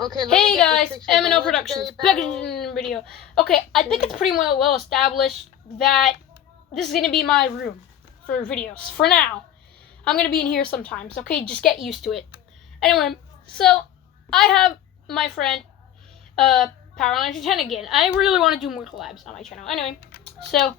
Okay, Hey guys, M&O Productions, back in the video. Okay, I think it's pretty well established that this is going to be my room for videos. For now, I'm going to be in here sometimes, okay? Just get used to it. Anyway, so I have my friend, Power910 again. I really want to do more collabs on my channel. Anyway, so,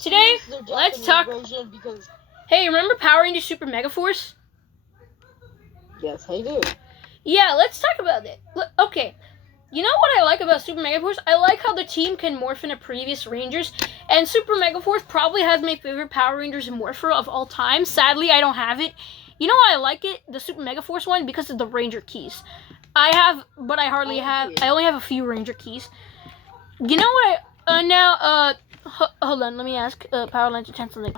today, let's talk... Because... Hey, remember Power Rangers Super Megaforce? Yes, I do. Yeah, let's talk about it. Okay, you know what I like about Super Megaforce? I like how the team can morph into previous Rangers, and Super Megaforce probably has my favorite Power Rangers morpher of all time. Sadly, I don't have it. You know why I like it, the Super Megaforce one? Because of the Ranger keys. I have, but I hardly have. I only have a few Ranger keys. You know what? Hold on. Let me ask Powerline to 10 something.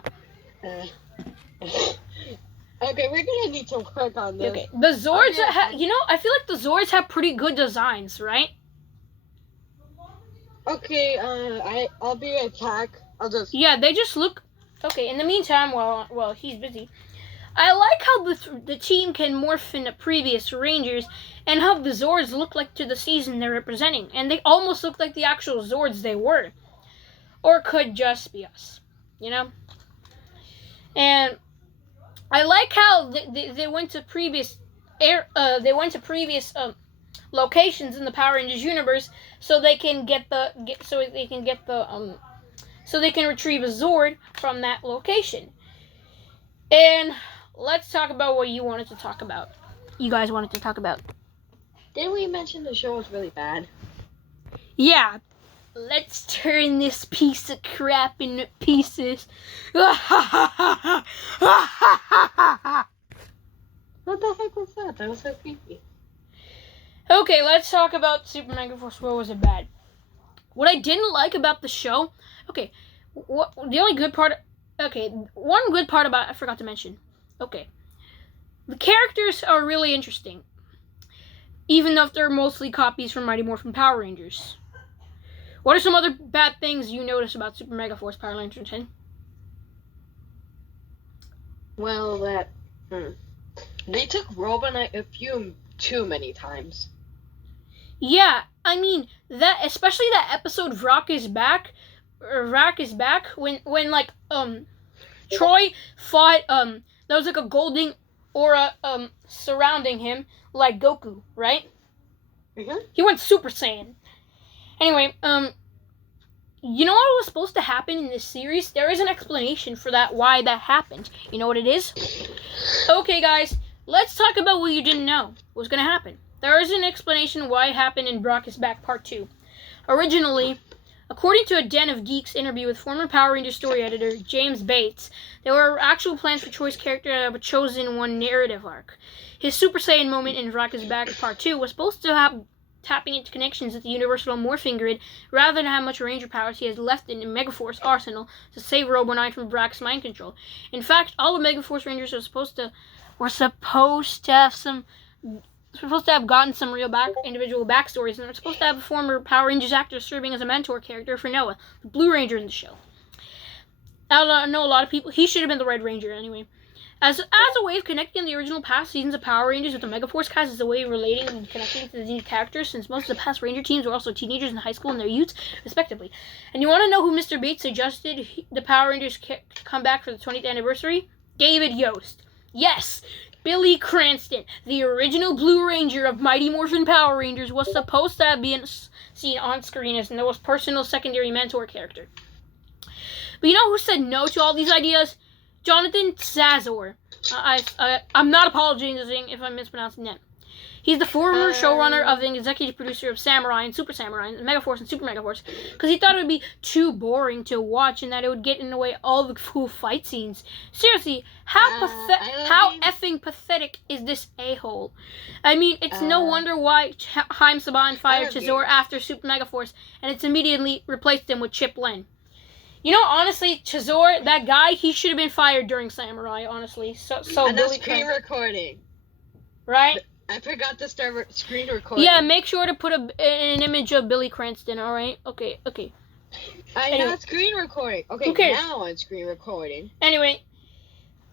Okay, we're gonna need to work on this. Okay, the Zords, you know, I feel like the Zords have pretty good designs, right? Okay, I'll be attack. Yeah, they just look... Okay, in the meantime, while he's busy, I like how the team can morph into previous Rangers, and how the Zords look like to the season they're representing, and they almost look like the actual Zords they were. Or could just be us, you know? And I like how they went to previous locations in the Power Rangers universe so they can so they can retrieve a Zord from that location. And let's talk about what you wanted to talk about. You guys wanted to talk about. Didn't we mention the show was really bad? Yeah. Let's turn this piece of crap into pieces. What the heck was that? That was so creepy. Okay, let's talk about Super Megaforce. Where was it bad? What I didn't like about the show... Okay, the only good part... Okay, one good part about... I forgot to mention. Okay. The characters are really interesting. Even though they're mostly copies from Mighty Morphin Power Rangers. What are some other bad things you notice about Super Megaforce Power Rangers 10? Well, they took Robonite a few too many times. Yeah, I mean, especially that episode Vrak is back, when like, Troy fought, there was like a golden aura, surrounding him, like Goku, right? Mm-hmm. He went Super Saiyan. Anyway, you know what was supposed to happen in this series? There is an explanation for that, why that happened. You know what it is? Okay, guys, let's talk about what you didn't know was going to happen. There is an explanation why it happened in Brock is Back Part 2. Originally, according to a Den of Geeks interview with former Power Rangers story editor James Bates, there were actual plans for Troy's character to have a chosen one narrative arc. His Super Saiyan moment in Brock is Back Part 2 was supposed to have tapping into connections with the Universal Morphing Grid rather than how much Ranger powers he has left in the Megaforce arsenal to save Robo-9 from Brack's mind control. In fact, all the Megaforce Rangers were supposed to have gotten some real individual backstories, and they're supposed to have a former Power Rangers actor serving as a mentor character for Noah, the Blue Ranger in the show. I know a lot of people... He should have been the Red Ranger, anyway. As a way of connecting the original past seasons of Power Rangers with the Megaforce cast, as a way of relating and connecting to the new characters, since most of the past Ranger teams were also teenagers in high school and their youths, respectively. And you want to know who Mr. Bates suggested the Power Rangers come back for the 20th anniversary? David Yost. Yes! Billy Cranston, the original Blue Ranger of Mighty Morphin Power Rangers, was supposed to have been seen on screen as Noah's personal secondary mentor character. But you know who said no to all these ideas? Jonathan Sazor. I'm not apologizing if I'm mispronouncing that. He's the former showrunner of the executive producer of Samurai and Super Samurai, and Megaforce and Super Megaforce, because he thought it would be too boring to watch and that it would get in the way of all the cool fight scenes. Seriously, how effing pathetic is this a-hole? I mean, it's no wonder why Haim Saban fired Chizor after Super Megaforce, and it's immediately replaced him with Chip Len. You know, honestly, Chizor, that guy, he should have been fired during Samurai, honestly. So and Billy screen recording. Right? I forgot to start screen recording. Yeah, make sure to put an image of Billy Cranston, alright? Okay. I'm not screen recording. Okay, now I'm screen recording. Anyway,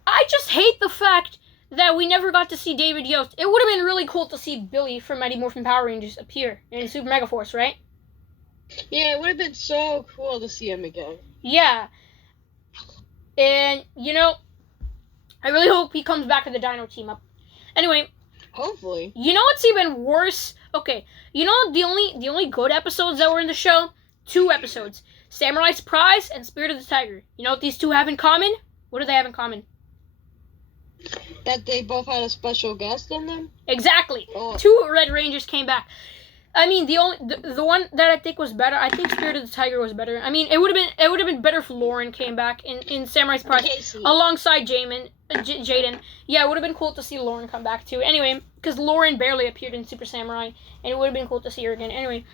I just hate the fact that we never got to see David Yost. It would have been really cool to see Billy from Mighty Morphin Power Rangers appear in Super Megaforce, right? Yeah, it would have been so cool to see him again. Yeah. And, you know, I really hope he comes back to the Dino team up. Anyway. Hopefully. You know what's even worse? Okay. You know the only good episodes that were in the show? 2 episodes. Samurai Surprise and Spirit of the Tiger. You know what these 2 have in common? What do they have in common? That they both had a special guest in them? Exactly. Oh. 2 Red Rangers came back. I mean, the one that I think was better, I think Spirit of the Tiger was better. I mean, it would have been better if Lauren came back in Samurai Surprise alongside Jaden. Yeah, it would have been cool to see Lauren come back too. Anyway, because Lauren barely appeared in Super Samurai, and it would have been cool to see her again. Anyway,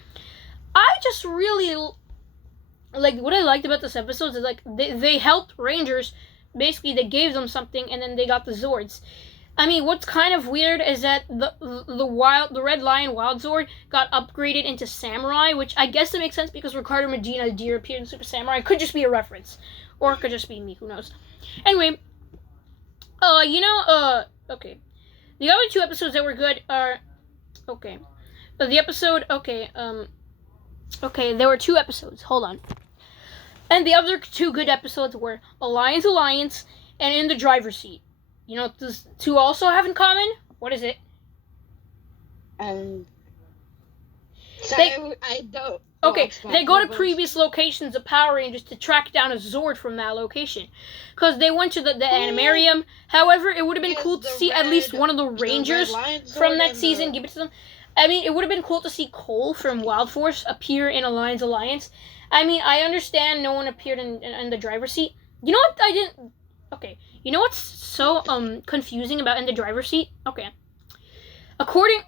I just really like what I liked about this episode is like they helped Rangers. Basically, they gave them something, and then they got the Zords. I mean, what's kind of weird is that the Red Lion Wild Zord got upgraded into Samurai, which I guess it makes sense because Ricardo Medina Deer appeared in Super Samurai. It could just be a reference, or it could just be me. Who knows? Anyway, okay. The other 2 episodes that were good are okay. There were 2 episodes. Hold on. And the other 2 good episodes were Alliance, and In the Driver's Seat. You know what those 2 also have in common? What is it? I don't. Okay, they go to previous locations of Power Rangers to track down a Zord from that location. Because they went to the Animarium. However, it would have been cool to see at least one of the Rangers from that season. Give it to them. I mean, it would have been cool to see Cole from Wild Force appear in Alliance. I mean, I understand no one appeared in the driver's seat. You know what I didn't... Okay, you know what's so confusing about In the Driver's Seat? Okay. According...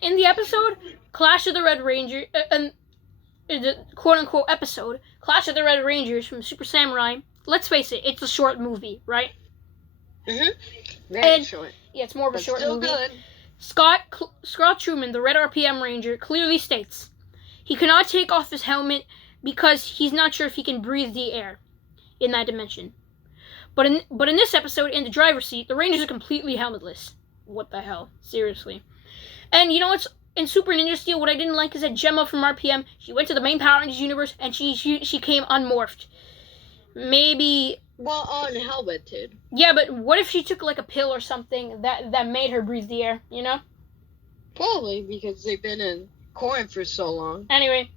In the episode, Clash of the Red Ranger... the quote-unquote episode, Clash of the Red Rangers from Super Samurai, let's face it, it's a short movie, right? Very short. Yeah, it's more of a short still movie. Good. Scott Truman, the Red RPM Ranger, clearly states he cannot take off his helmet because he's not sure if he can breathe the air in that dimension. But in this episode, in the driver's seat, the Rangers are completely helmetless. What the hell? Seriously. And you know what's... In Super Ninja Steel, what I didn't like is that Gemma from RPM, she went to the main Power Rangers universe, and she came unmorphed. Maybe... Well, unhelmeted. Yeah, but what if she took, like, a pill or something that made her breathe the air, you know? Probably, because they've been in Corinth for so long. Anyway.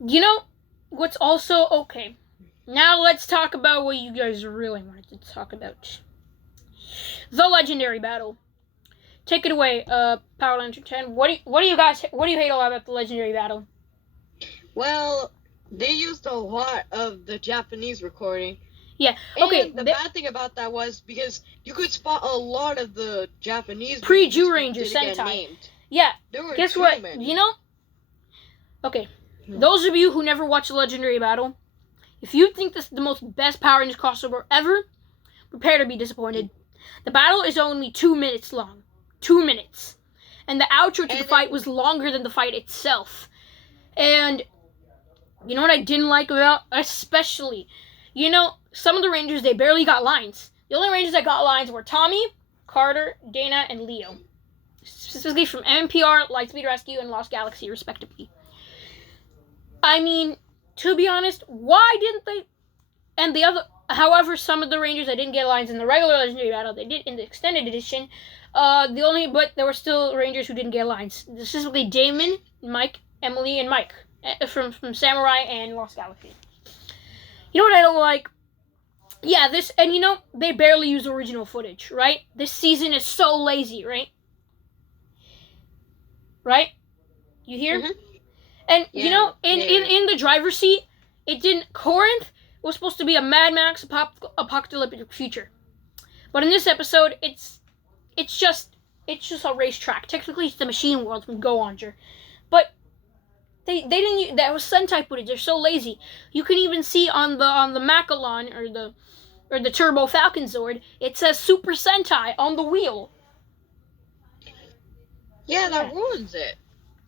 You know what's also... Okay. Now let's talk about what you guys really wanted to talk about. The Legendary Battle. Take it away, Power Ranger 10. What do you hate a lot about the Legendary Battle? Well, they used a lot of the Japanese recording. Yeah, okay. And the bad thing about that was because you could spot a lot of the Japanese pre-Jew Ranger Sentai. Yeah, guess what? Many. You know? Okay, those of you who never watched the Legendary Battle, if you think this is the most best Power Rangers crossover ever, prepare to be disappointed. The battle is only 2 minutes long. 2 minutes. And the outro to the fight was longer than the fight itself. And you know what I didn't like about, especially, you know, some of the Rangers, they barely got lines. The only Rangers that got lines were Tommy, Carter, Dana, and Leo. Specifically from MPR, Lightspeed Rescue, and Lost Galaxy, respectively. I mean, to be honest, why didn't they... And the other... However, some of the Rangers that didn't get lines in the regular Legendary Battle, they did in the extended edition. But there were still Rangers who didn't get lines. Specifically Damon, Mike, Emily, and Mike from Samurai and Lost Galaxy. You know what I don't like? Yeah, and you know, they barely use original footage, right? This season is so lazy, right? Right? You hear? Mm-hmm. And you know, in the driver's seat, Corinth was supposed to be a Mad Max apocalyptic future. But in this episode, it's just a racetrack. Technically, it's the machine world from Go Onger. But they didn't. That was Sentai footage. They're so lazy. You can even see on the Macalon or the Turbo Falcon Zord, it says Super Sentai on the wheel. Yeah, that ruins it.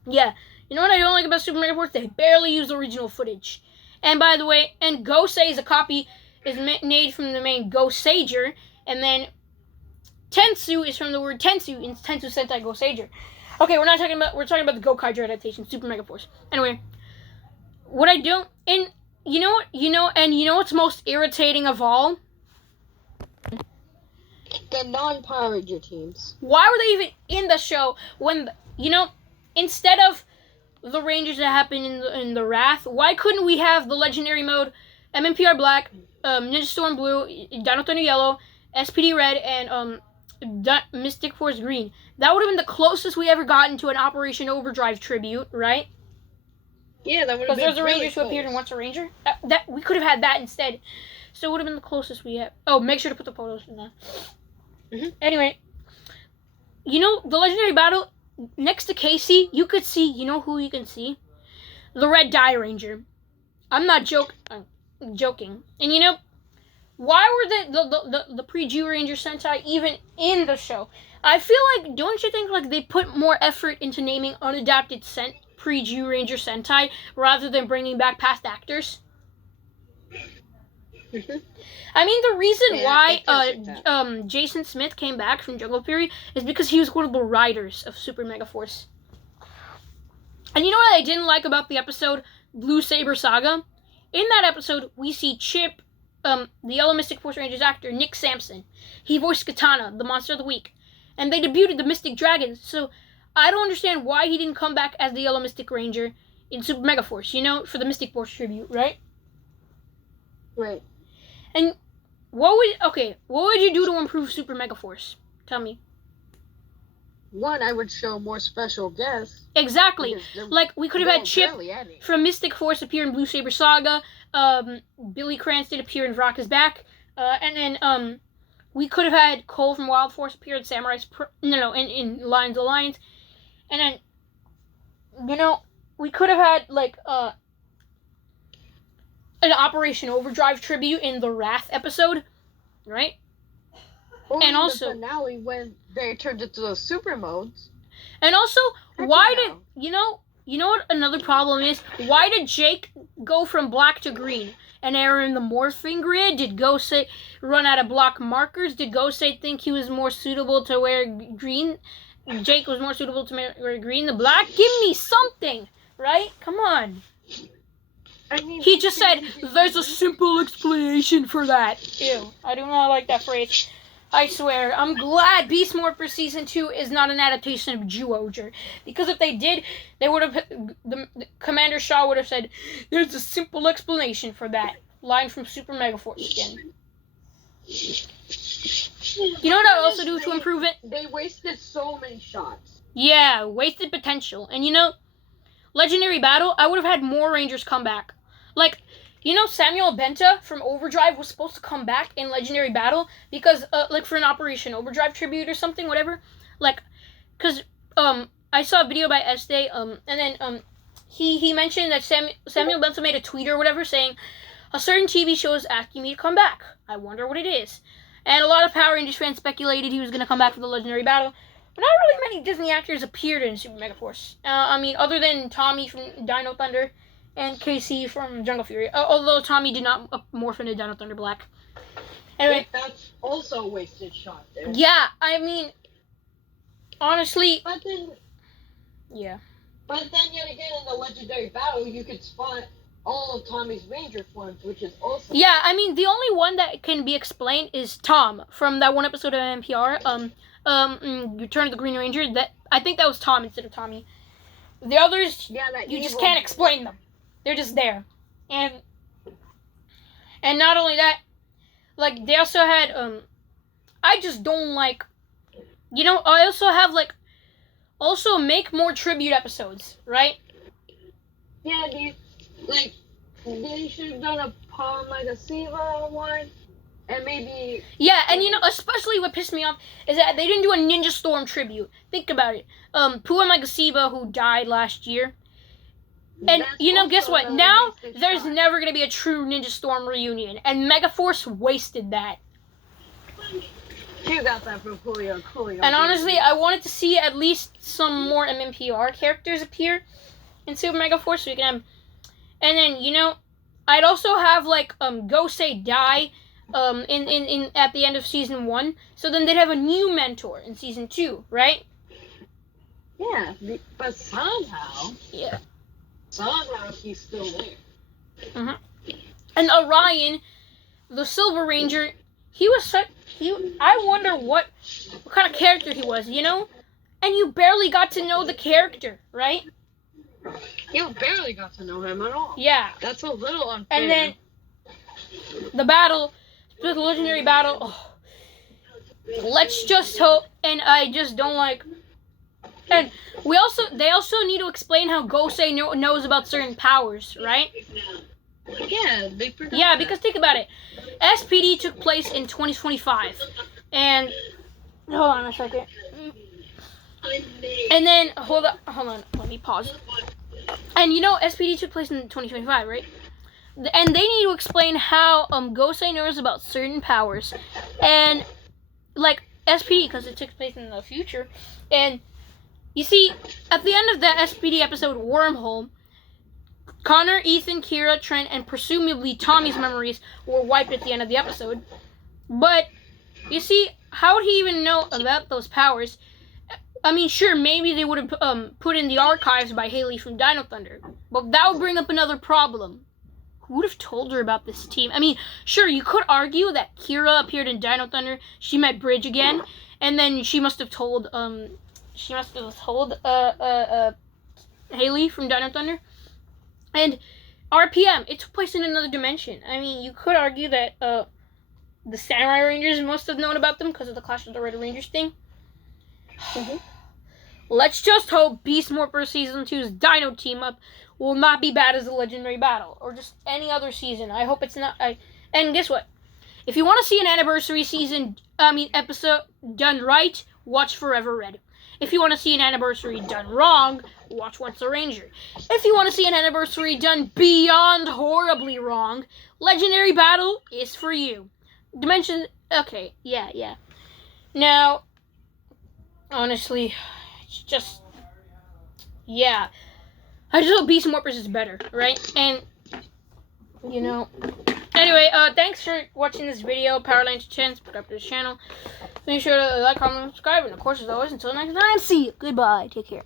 Yeah. You know what I don't like about Super Megaforce? They barely use original footage. And by the way, and Gosei is made from the main Gosager, and then Tensu is from the word Tensu in Tensu Sentai Goseiger. Okay, we're talking about the Gokaiger adaptation, Super Megaforce. Anyway, what I don't, and you know what's most irritating of all? The non-Power Ranger teams. Why were they even in the show when, instead of the Rangers that happen in the Wrath, why couldn't we have the legendary mode, MMPR Black, Ninja Storm Blue, Dino Thunder Yellow, SPD Red, and Mystic Force Green? That would have been the closest we ever gotten to an Operation Overdrive tribute, right? Yeah, that would have been. Because there's a really Ranger close. who appeared in Once a Ranger. That we could have had that instead. So it would have been the closest we had. Oh, make sure to put the photos in there. Mm-hmm. Anyway, the legendary battle next to Casey, you could see. You know who you can see? The Red Dye Ranger. I'm not joking. And why were the pre-Jew Ranger Sentai even in the show? I feel like, don't you think like they put more effort into naming unadapted pre-Jew Ranger Sentai rather than bringing back past actors? Mm-hmm. I mean, the reason why Jason Smith came back from Jungle Fury is because he was one of the writers of Super Megaforce. And you know what I didn't like about the episode Blue Saber Saga? In that episode, we see Chip, the Yellow Mystic Force Rangers actor, Nick Sampson. He voiced Katana, the Monster of the Week. And they debuted the Mystic Dragons, so I don't understand why he didn't come back as the Yellow Mystic Ranger in Super Megaforce, for the Mystic Force tribute, right? Right. And what would you do to improve Super Megaforce? Tell me. One, I would show more special guests. Exactly. Like, we could have had Chip from Mystic Force appear in Blue Saber Saga, Billy Cranston appear in Rock is Back, and then, we could have had Cole from Wild Force appear in in Lions Alliance, and then, we could have had, like, an Operation Overdrive tribute in the Wrath episode, right? Or and in also the finale when they turned into those super modes. And also, why did you know what another problem is? Why did Jake go from black to green? And Aaron the morphing grid? Did Gosei run out of block markers? Did Gosei think he was more suitable to wear green? Jake was more suitable to wear green than black? Give me something, right? Come on. I mean, He just said, there's a simple explanation for that. Ew, I do not like that phrase. I swear, I'm glad Beast Morpher Season 2 is not an adaptation of Jew-Oger. Because if they did, they would have, the Commander Shaw would have said, there's a simple explanation for that. Line from Super Megaforce again. You know what I also do to improve it? They wasted so many shots. Yeah, wasted potential. And Legendary Battle, I would have had more Rangers come back. Like, Samuel Benta from Overdrive was supposed to come back in Legendary Battle because, for an Operation Overdrive tribute or something, whatever. Like, because, I saw a video by Estee, and then, he mentioned that Samuel Benta made a tweet or whatever saying, a certain TV show is asking me to come back. I wonder what it is. And a lot of Power Rangers fans speculated he was going to come back for the Legendary Battle. But not really many Disney actors appeared in Super Megaforce. Other than Tommy from Dino Thunder and Casey from Jungle Fury. Although Tommy did not morph into Dino Thunder Black. Anyway. That's also a wasted shot there. Yeah, honestly. But then. Yeah. But then yet again in the Legendary Battle, you could spot all of Tommy's Ranger forms, which is also. Yeah, the only one that can be explained is Tom from that one episode of NPR. Return of the Green Ranger. I think that was Tom instead of Tommy. The others, you just can't explain them. They're just there. And not only that, like, they also had, I just don't like, I also have, like, also make more tribute episodes, right? Yeah, they should have done a Palm like a Siva one. And maybe. Yeah, and especially what pissed me off is that they didn't do a Ninja Storm tribute. Think about it. Pua Magasiba, who died last year. And, guess what? Now, there's never going to be a true Ninja Storm reunion. And Megaforce wasted that. You got that from Coolio. And honestly, I wanted to see at least some more MMPR characters appear in Super Megaforce so we can have. And then, I'd also have, like, Gosei die in at the end of season 1. So then they'd have a new mentor in season 2, right? Yeah, but somehow he's still there. And Orion, the Silver Ranger, I wonder what kind of character he was, you know? And you barely got to know the character, right? You barely got to know him at all. Yeah. That's a little unfair. And then the battle, the legendary battle. Oh, let's just hope. And I just don't like. And they also need to explain how Gosei knows about certain powers, right? Yeah, they forgot. Yeah, because think about it. SPD took place in 2025, and hold on a second. And then hold on. Let me pause. And you know, SPD took place in 2025, right? And they need to explain how Gosei knows about certain powers, and like SPD because it took place in the future. And you see, at the end of the SPD episode Wormhole, Connor, Ethan, Kira, Trent, and presumably Tommy's memories were wiped at the end of the episode. But you see, how would he even know about those powers? I mean, sure, maybe they would have put in the archives by Haley from Dino Thunder, but that would bring up another problem. Who would have told her about this team? I mean, sure, you could argue that Kira appeared in Dino Thunder, she met Bridge again, and then she must have told Haley from Dino Thunder. And RPM, it took place in another dimension. I mean, you could argue that the Samurai Rangers must have known about them because of the Clash of the Red Rangers thing. Let's just hope Beast Morpher Season 2's Dino team-up will not be bad as a Legendary Battle, or just any other season. I hope it's not. And guess what? If you want to see an anniversary episode done right, watch Forever Red. If you want to see an anniversary done wrong, watch Once a Ranger. If you want to see an anniversary done beyond horribly wrong, Legendary Battle is for you. Dimension... Okay, yeah. Now, honestly, it's just... Yeah. I just hope Beast Morpers is better, right? And, you know... Anyway, thanks for watching this video. Powerline Chance, subscribe to this channel. Make sure to like, comment, subscribe, and of course, as always, until next time, see you. Goodbye. Take care.